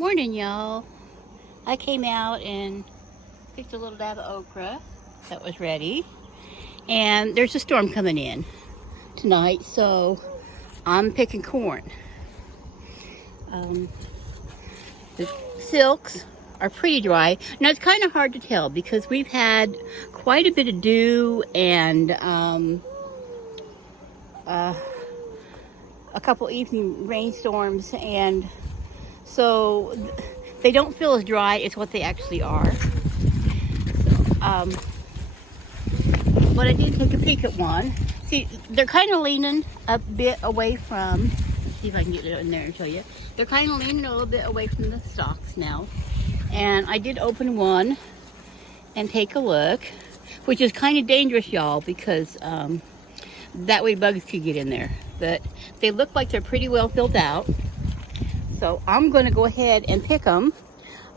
Morning, y'all. I came out and picked a little dab of okra that was ready. And there's a storm coming in tonight, so I'm picking corn. The silks are pretty dry. Now, it's kind of hard to tell because we've had quite a bit of dew and a couple evening rainstorms, and so they don't feel as dry as what they actually are. But I did take a peek at one. See, they're kind of leaning a bit away from, let's see if I can get it in there and show you. They're kind of leaning a little bit away from the stalks now. And I did open one and take a look, which is kind of dangerous, y'all, because that way bugs could get in there. But they look like they're pretty well filled out. So I'm going to go ahead and pick them.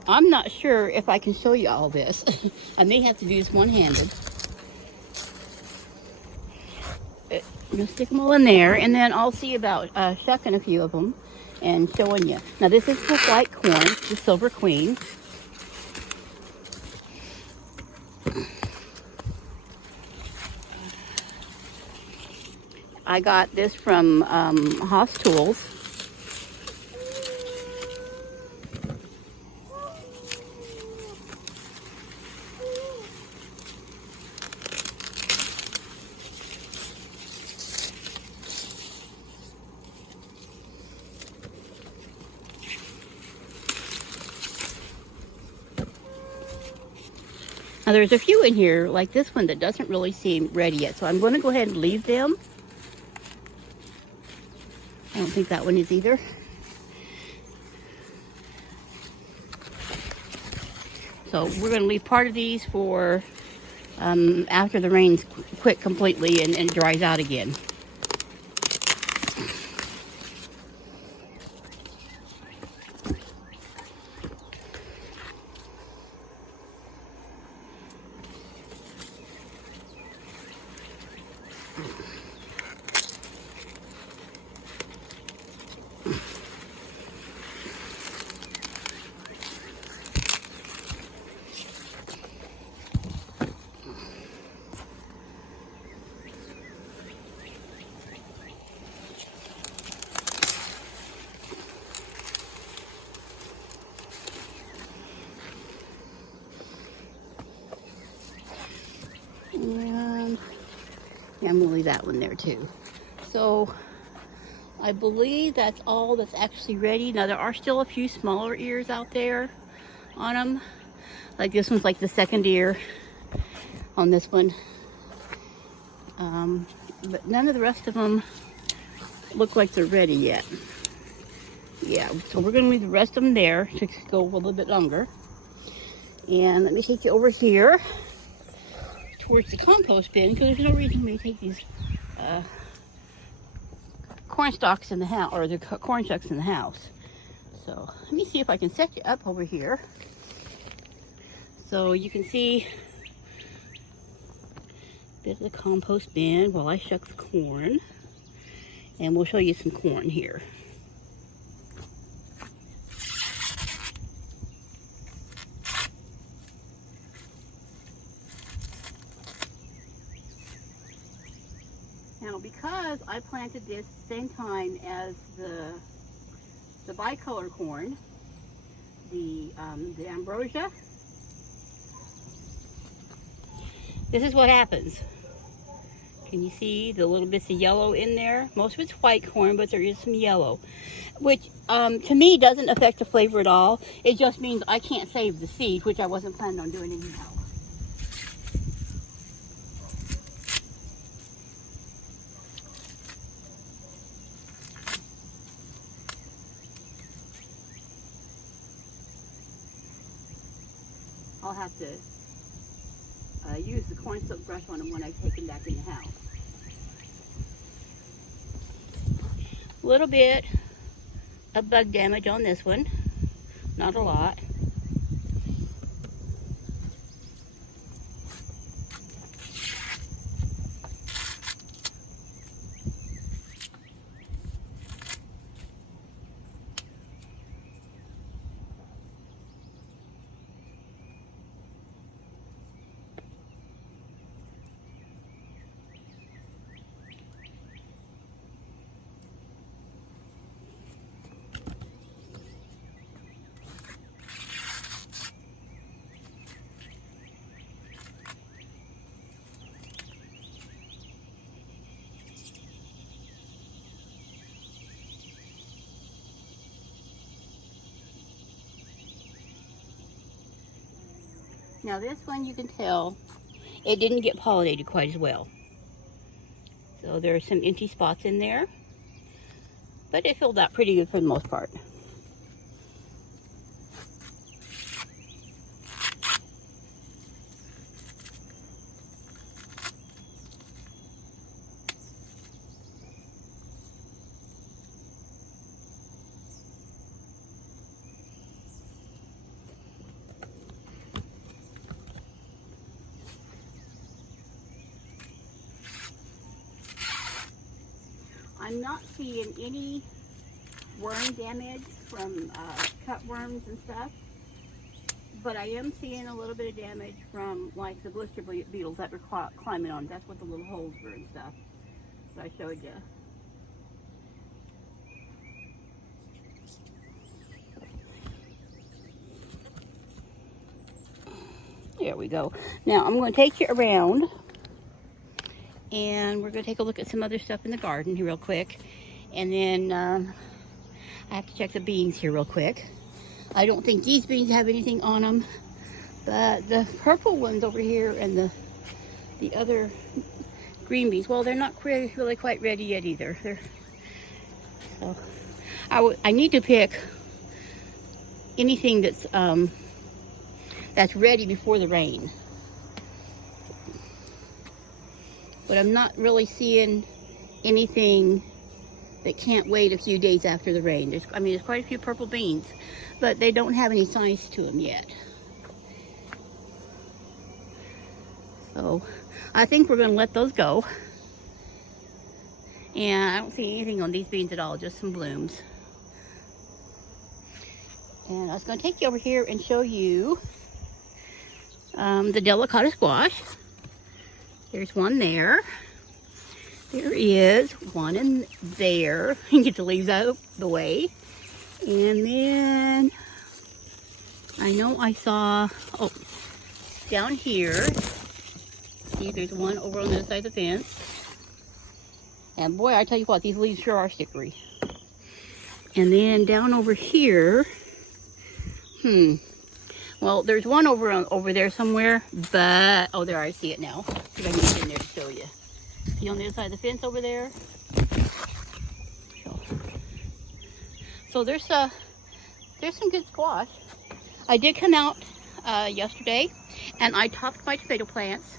I'm not sure if I can show you all this. I may have to do this one-handed. I'm going to stick them all in there, and then I'll see about shucking a few of them and showing you. Now, this is the white corn, the Silver Queen. I got this from Haas Tools. Now, there's a few in here, like this one, that doesn't really seem ready yet, so I'm going to go ahead and leave them. I don't think that one is either. So we're going to leave part of these for after the rains quit completely and dries out again. And yeah, I'm going to leave that one there too. So I believe that's all that's actually ready. Now, there are still a few smaller ears out there on them. Like this one's like the second ear on this one. But none of the rest of them look like they're ready yet. Yeah, so we're going to leave the rest of them there to go a little bit longer. And let me take you over here towards the compost bin, because there's no reason for me to take these corn stalks in the house, or the corn shucks in the house. So let me see if I can set you up over here so you can see a bit of the compost bin while I shuck the corn, and we'll show you some corn here. Now, because I planted this same time as the bicolor corn, the ambrosia, this is what happens. Can you see the little bits of yellow in there? Most of it's white corn, but there is some yellow, which to me doesn't affect the flavor at all. It just means I can't save the seed, which I wasn't planning on doing anyhow. I'll have to use the corn silk brush on them when I take them back in the house. A little bit of bug damage on this one, not a lot. Now this one you can tell it didn't get pollinated quite as well. So there are some empty spots in there, but it filled out pretty good for the most part. I'm not seeing any worm damage from cutworms and stuff, but I am seeing a little bit of damage from like the blister beetles that were climbing on. That's what the little holes were and stuff that I showed you. There we go. Now I'm going to take you around and we're going to take a look at some other stuff in the garden here real quick. And then I have to check the beans here real quick. I don't think these beans have anything on them, but the purple ones over here and the other green beans, well, they're not really quite ready yet either. So I need to pick anything that's ready before the rain. But I'm not really seeing anything that can't wait a few days after the rain. There's quite a few purple beans, but they don't have any signs to them yet. So I think we're going to let those go. And I don't see anything on these beans at all, just some blooms. And I was going to take you over here and show you the delicata squash. There's one there. There is one in there. You can get the leaves out of the way. And then I know I saw, oh, down here. See, there's one over on the other side of the fence. And boy, I tell you what, these leaves sure are stickery. And then down over here, well, there's one over there somewhere, but, oh, there, I see it now. See if I can get in there to show you. See on the other side of the fence over there? So there's some good squash. I did come out yesterday, and I topped my tomato plants,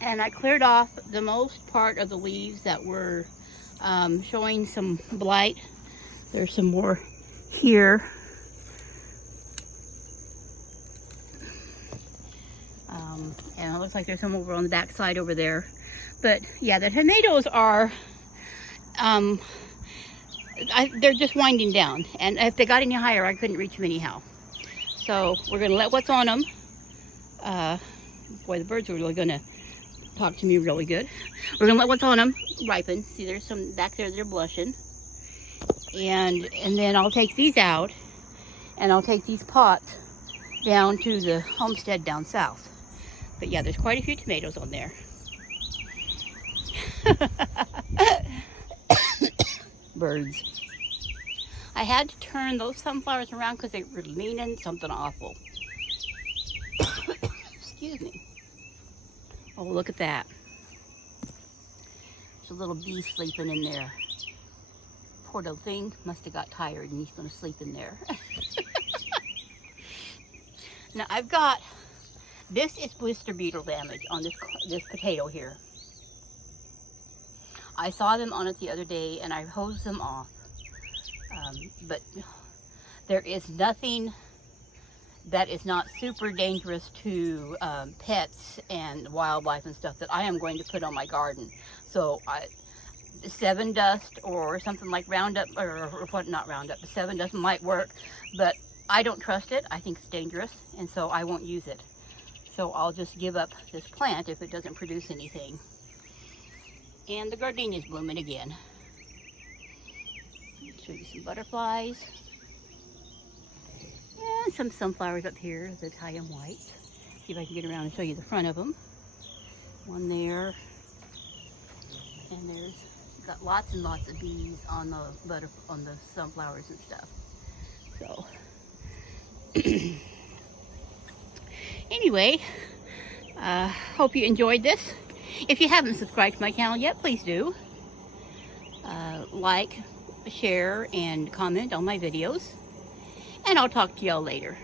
and I cleared off the most part of the leaves that were showing some blight. There's some more here. And it looks like there's some over on the back side over there. But yeah, the tomatoes are, they're just winding down. And if they got any higher, I couldn't reach them anyhow. So we're going to let what's on them. Boy, the birds are really going to talk to me really good. We're going to let what's on them ripen. See, there's some back there that are blushing. And then I'll take these out. And I'll take these pots down to the homestead down south. But yeah, there's quite a few tomatoes on there. Birds. I had to turn those sunflowers around because they were leaning something awful. Excuse me. Oh, look at that. There's a little bee sleeping in there. Poor little thing must have got tired and he's going to sleep in there. Now I've got, this is blister beetle damage on this potato here. I saw them on it the other day and I hosed them off. But there is nothing that is not super dangerous to pets and wildlife and stuff that I am going to put on my garden. So 7 Dust or something like Roundup, or what, not Roundup, but 7 Dust might work, but I don't trust it. I think it's dangerous, and so I won't use it. So I'll just give up this plant if it doesn't produce anything. And the gardenia's blooming again. Show you some butterflies. And some sunflowers up here, the Italian white. See if I can get around and show you the front of them. One there. And there's got lots and lots of bees on the sunflowers and stuff. So Anyway, hope you enjoyed this. If you haven't subscribed to my channel yet, please do. Like, share, and comment on my videos. And I'll talk to y'all later.